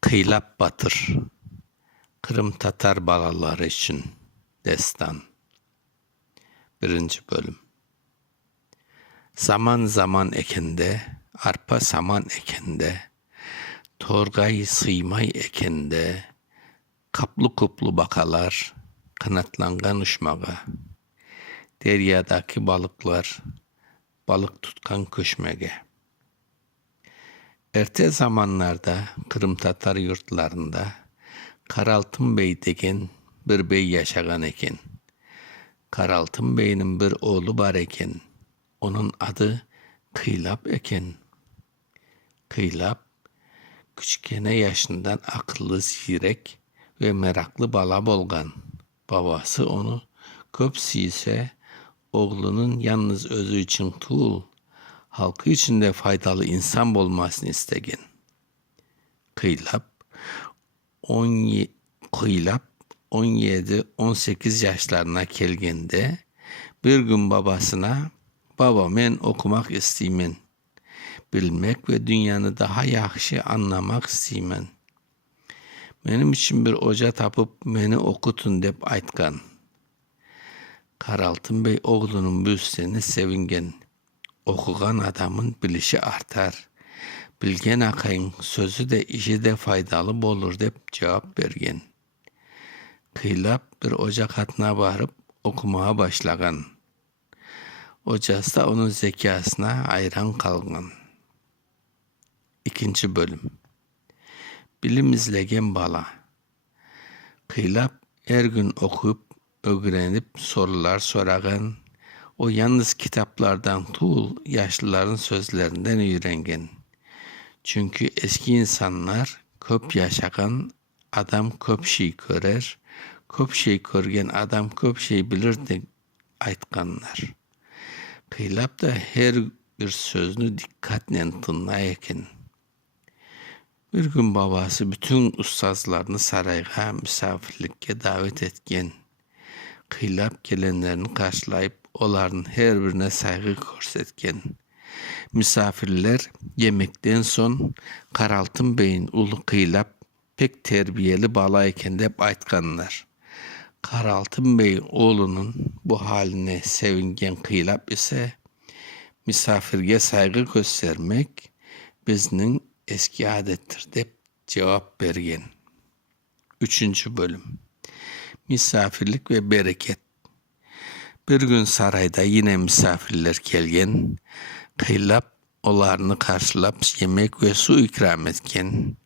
Kıylap Batır, Kırım Tatar balaları için destan. 1. bölüm. Zaman zaman ekende, arpa saman ekende, torgay sıymay ekende, kaplı kuplu bakalar, kanatlangan uçmağa, deryadaki balıklar, balık tutkan köşmege. Erte zamanlarda Kırım Tatar yurtlarında Karaltın Bey degen bir bey yaşagan eken. Karaltın Bey'nin bir oğlu var eken. Onun adı Kıylap eken. Kıylap küçükene yaşından akıllı, zirek ve meraklı bala bolgan. Babası onu köp siyse oğlunun yalnız özü için tuğul, halkı için de faydalı insan olmasını istegen. Kıylap 17-18 yaşlarına kelgende bir gün babasına "Baba, men okumak isteymen, bilmek ve dünyanı daha yaxşı anlamak isteymen. Benim için bir hoca tapıp beni okutun" dep aytkan. Karaltın Bey oğlunun bu üstüne sevingen. Okugan adamın bilişi artar. Bilgen akayın sözü de işi de faydalı olur dep cevap bergen. Kıylap bir hoca katına varıp okumaya başlagan. Hocası da onun zekasına hayran kalgan. 2. bölüm. Bilim izlegen bala. Kıylap her gün okuyup, öğrenip sorular soragan. O yalnız kitaplardan tuğul yaşlıların sözlerinden öğrengen. Çünkü eski insanlar köp yaşagan adam köp şey görer, köp şey görgen adam köp şey bilir de aytkanlar. Kıylap da her bir sözünü dikkatle tınlayken. Bir gün babası bütün ustazlarını sarayga misafirlikке davet etken. Kıylap gelenlerini karşılayıp onların her birine saygı görsetken. Misafirler yemekten son Karaltın Bey'in ulu Kıylap pek terbiyeli bala eken dep aytkanlar. Karaltın Bey oğlunun bu haline sevingen Kıylap ise misafirge saygı göstermek bizning eski adettir dep cevap bergen. 3. bölüm. Misafirlik ve bereket. Bir gün sarayda yine misafirler kelgen. Kıylap onlarını karşılap yemek ve su ikram etken.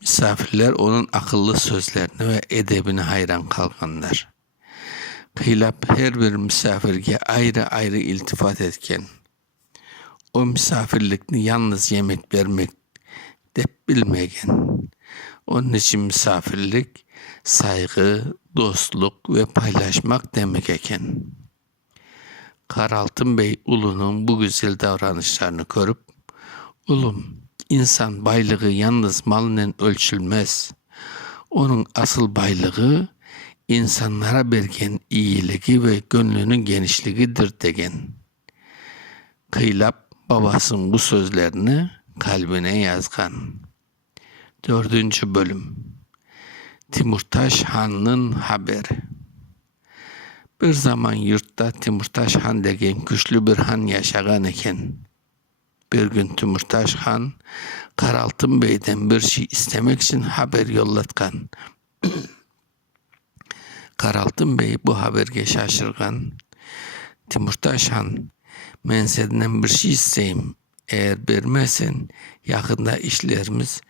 Misafirler onun akıllı sözlerine ve edebine hayran kalganlar. Kıylap her bir misafirge ayrı ayrı iltifat etken. O misafirlikni yalnız yemek vermek dep bilmegen. Onun için misafirlik saygı, dostluk ve paylaşmak demek eken. Karaltın Bey ulunun bu güzel davranışlarını görüp, "Ulum, insan baylığı yalnız malıyla ölçülmez. Onun asıl baylığı insanlara bergen iyiliği ve gönlünün genişliğidir" degen. Kıylap babasının bu sözlerini kalbine yazgan. 4. bölüm. Timurtaş Han'ın haberi. Bir zaman yurtta Timurtaş Han degen güçlü bir han yaşagan eken. Bir gün Timurtaş Han Karaltın Bey'den bir şey istemek için haber yollatkan. Karaltın Bey bu haberge şaşırgan. Timurtaş Han, "Men senden bir şey isteyim. Eğer vermezsen yakında işlerimiz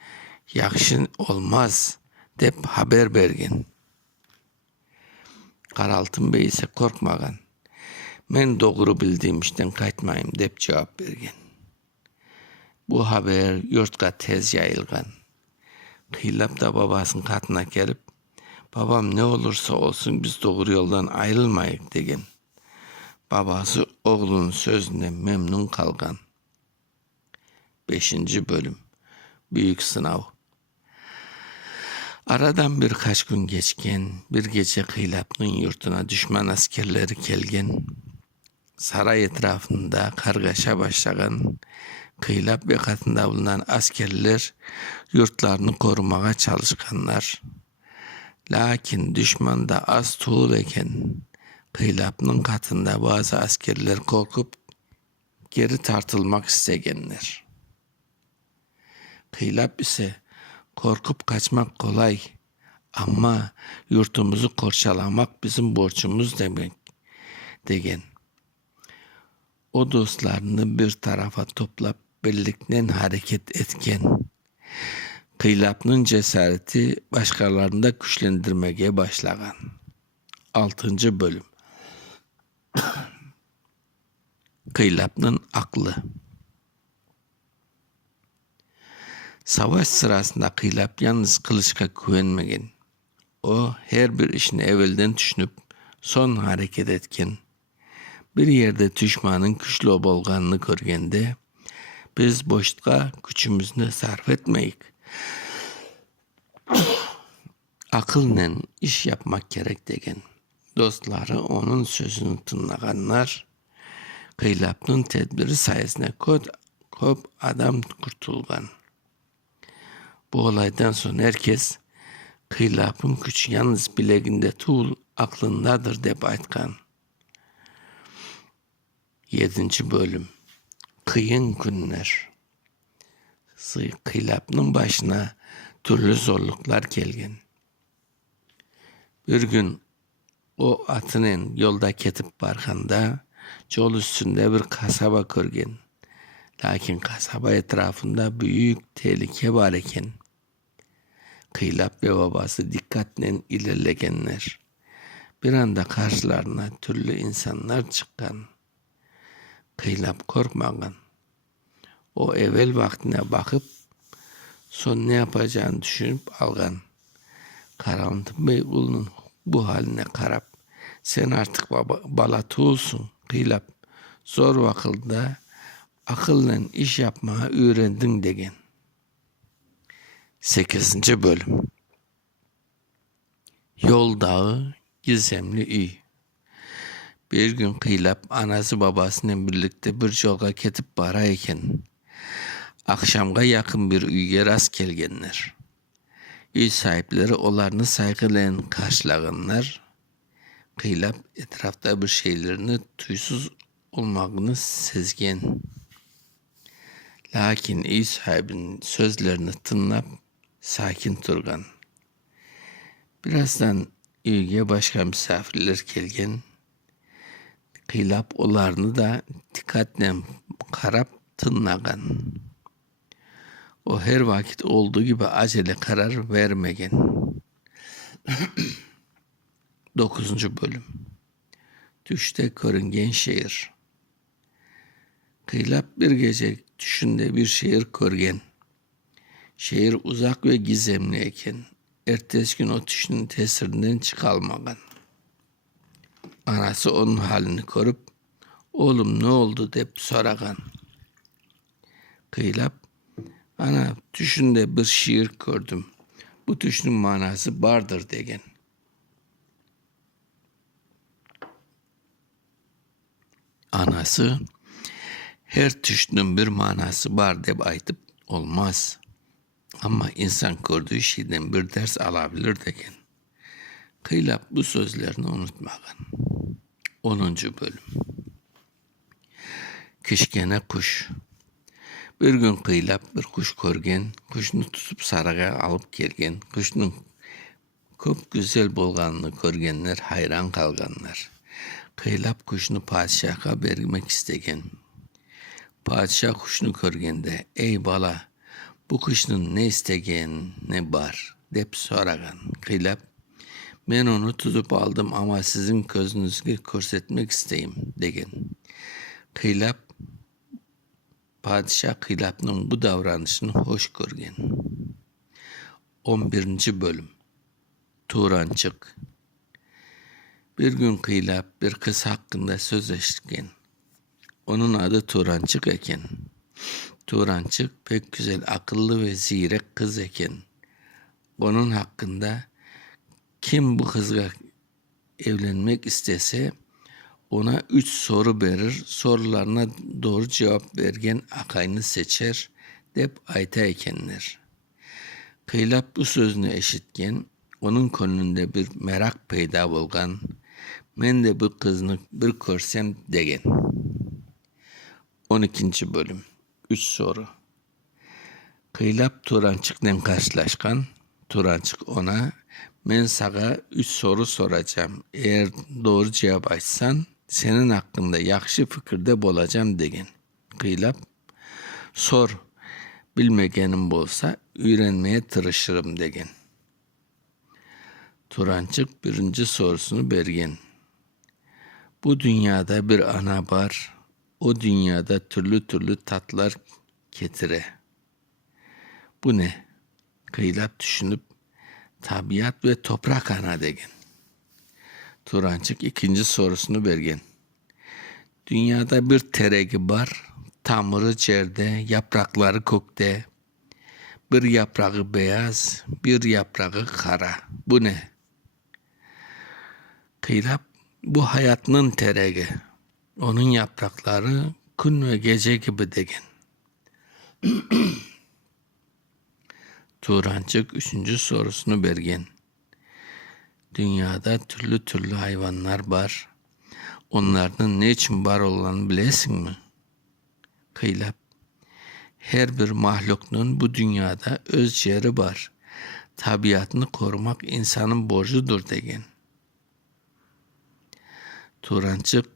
yaxşı olmaz" dep haber bergen. Karaltın Bey ise korkmagan. "Men doğru bildiğim işten kaytmayım" dep cevap bergen. Bu haber yurtga tez yayılgan. Kıylap da babasının katına gelip, "Babam ne olursa olsun biz doğru yoldan ayrılmayık" degen. Babası oğlunun sözüne memnun kalgan. 5. bölüm. Büyük sınav. Aradan birkaç gün geçken bir gece Kıylap'ın yurtuna düşman askerleri kelgen. Saray etrafında kargaşa başlagan Kıylap yakasında bulunan askerler yurtlarını korumaya çalışkanlar. Lakin düşman da az tuğul eken Kıylap'nın katında bazı askerler korkup geri tartılmak istegenler. Kıylap ise korkup kaçmak kolay ama yurtumuzu korçalamak bizim borcumuz demek degen. O dostlarını bir tarafa toplap birlikten hareket etken Kıylap'nın cesareti başkalarını da güçlendirmeye başlagan. 6. bölüm. Kıylap'nın aklı. Savaş sırasında Kıylap yalnız kılıçka güvenmegen. O her bir işini evvelden düşünüp son hareket etken. Bir yerde düşmanın güçlü bolganını görgende biz boşluğa gücümüzü sarf etmeyik. Akılla iş yapmak gerek degen. Dostları onun sözünü tınlaganlar Kıylap'ın tedbiri sayesinde kop adam kurtulgan. Bu olaydan sonra herkes Kıylap'ın güç yalnız bileginde tuğul aklındadır dep aytkan. 7. bölüm. Kıyın günler. Kıylap'ın başına türlü zorluklar gelgen. Bir gün o atının yolda ketip barkanda yol üstünde bir kasaba görgen. Lakin kasaba etrafında büyük tehlike var eken. Kıylap ve babası dikkatle ilerlegenler. Bir anda karşılarına türlü insanlar çıkan. Kıylap korkmagan. O evvel vaktine bakıp son ne yapacağını düşünüp algan. Karanlık Bey oğlunun bu haline karap sen artık bala tuğulsun Kıylap. Zor vakılda akılla iş yapmaya öğrendin degen. 8. bölüm. Yol dağı gizemli üy. Bir gün Kıylap anası babasıyla birlikte bir yolga ketip bara eken. Akşamga yakın bir üyge rast kelgenler. Üy sahipleri onlarını saygıyla karşılaganlar. Kıylap etrafta bir şeylerini tuysuz olmağını sezgen. Lakin üy sahibinin sözlerini tınlap sakin durgan. Birazdan üyge başka misafirler kelgen. Kıylap onlarını da dikkatle karap tınlagan. O her vakit olduğu gibi acele karar vermegen. 9. bölüm. Düşte görüngen şehir. Kıylap bir gece düşünde bir şehir görgen. Şehir uzak ve gizemli eken. Ertesi gün o düşünün tesirinden çıkalmagan. Anası onun halini görüp oğlum ne oldu dep soragan. Kıylap ana düşünde bir şiir gördüm. Bu düşünün manası bardır degen. Anası her düşünün bir manası var dep aytıp olmaz. Ama insan gördüğü şeyden bir ders alabilir degen. Kıylap bu sözlerini unutmagan. 10. bölüm. Kişkene kuş. Bir gün Kıylap bir kuş görgen, kuşunu tutup saraga alıp kelgen. Kuşunun köp güzel bolganını görgenler hayran kalganlar. Kıylap kuşunu padişah'a vermek istegen. Padişah kuşunu görgende, ey bala, bu kuşun ne istegen ne bar dep soragan. Kıylap, ben onu tutup aldım ama sizin gözünüzü görsetmek isteyim degen. Kıylap, padişah Kıylap'ın bu davranışını hoş görgen. 11. bölüm. Turancık. Bir gün Kıylap bir kız hakkında söz eşitken. Onun adı Turancık eken. Turancık pek güzel, akıllı ve zirek kız eken. Onun hakkında kim bu kızla evlenmek istese Ona 3 soru verir, sorularına doğru cevap vergen akayını seçer, dep ayta ekenler. Kıylap bu sözünü eşitken, onun konununda bir merak peyda bolgan, men de bu kızını bir körsem degen. 12. bölüm 3 soru. Kıylap Turançık'la karşılaşkan, Turançık ona, men sağa 3 soru soracağım. Eğer doğru cevap açsan, senin hakkında yakşı fikirde bolacağım degen. Kıylap, sor, bilmegenim bolsa, öğrenmeye tırışırım degen. Turançık 1. sorusunu bergen. Bu dünyada bir ana var, o dünyada türlü türlü tatlar getire. Bu ne? Kıylap düşünüp, tabiat ve toprak ana degen. Turançık 2. sorusunu bergen. Dünyada bir teregi var, tamırı cerde, yaprakları kökte. Bir yaprağı beyaz, bir yaprağı kara. Bu ne? Kıylap, bu hayatının teregi. Onun yaprakları gün ve gece gibi degen. Turançık 3. sorusunu bergen. Dünyada türlü türlü hayvanlar var. Onlardan ne için var olanı bilesin mi? Kıylap, her bir mahlukun bu dünyada öz yeri var. Tabiatını korumak insanın borcudur degen. Turançık,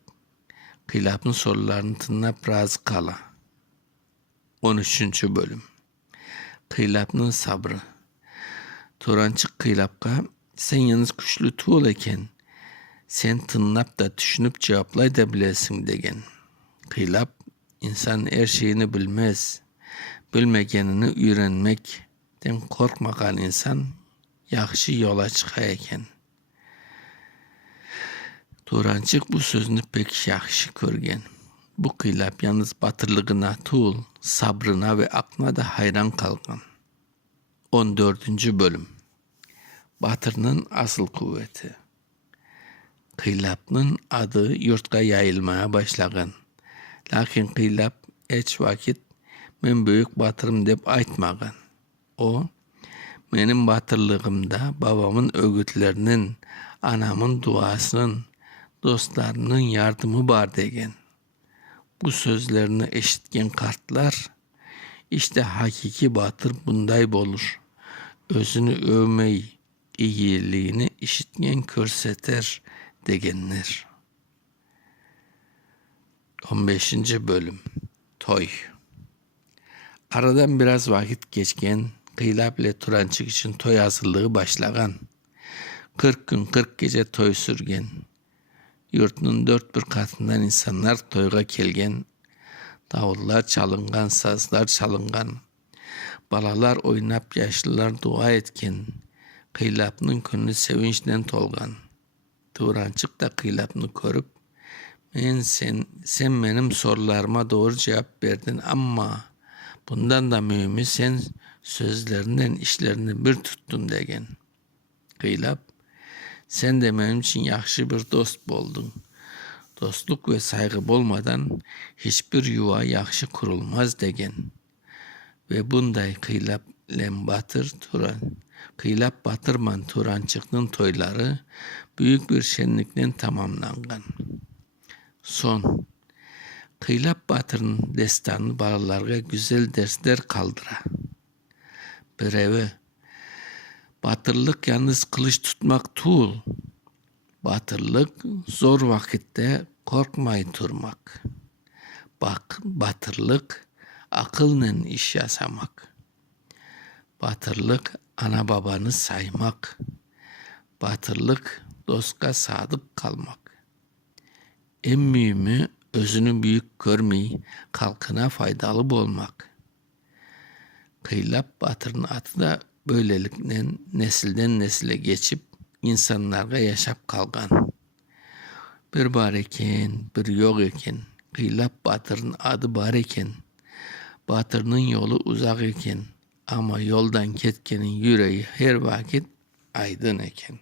Kıylap'ın sorularını tınlap razı kala. 13. bölüm Kıylap'ın sabrı. Turançık Kıylap'a, sen yalnız güçlü tuğul eken, sen tınlap da düşünüp cevaplay da bilesin degen. Kıylap, insan her şeyini bilmez. Bilmegenini öğrenmekten korkmagan insan yakşı yola çıkayken. Turançık bu sözünü pek yakşı körgen. Bu Kıylap yalnız batırlığına tuğul, sabrına ve aklına da hayran kalgan. 14. bölüm Batır'ın asıl kuvveti. Kıylap'ın adı yurtka yayılmaya başlagan. Lakin Kıylap hiç vakit men büyük batırım dep aytmagan. O, benim batırlığımda babamın öğütlerinin, anamın duasının, dostlarının yardımı var degen. Bu sözlerini eşitken kartlar, işte hakiki batır bunday bolur. Özünü övmeyi, iyiliğini işitken körseter degenler. 15. bölüm Toy. Aradan biraz vakit geçken, Kıylap ile Turançık için toy hazırlığı başlagan. 40 gün 40 gece toy sürgen. Yurtunun 4 katından insanlar toyga kelgen. Davullar çalıngan, sazlar çalıngan. Balalar oynap, yaşlılar dua etken. Kıylap'ın gönlü sevinçten tolgan. Turançık da Kıylap'ını görüp, sen benim sorularıma doğru cevap verdin ama bundan da mühimi sen sözlerinden işlerini bir tuttun degen. Kıylap, sen de benim için yakşı bir dost boldun. Dostluk ve saygı bolmadan hiçbir yuva yakşı kurulmaz degen. Ve bunday Kıylap Batırman Turançık'ın toyları büyük bir şenlikle tamamlangan. Son. Kıylap Batır'ın destanı balalarga güzel dersler kaldıra. Birevi. Batırlık yalnız kılıç tutmak tuğul. Batırlık zor vakitte korkmay durmak. Batırlık akılla iş yasamak. Batırlık ana babanı saymak. Batırlık dostka sadık kalmak. En mühimi özünü büyük görmeyi, kalkına faydalı olmak. Kıylap Batır'ın adı da böylelikle nesilden nesile geçip insanlarga yaşap kalgan. Bir var eken, bir yok eken. Kıylap Batır'ın adı var eken. Batır'ın yolu uzak eken. Ama yoldan ketkenin yüreği her vakit aydın eken.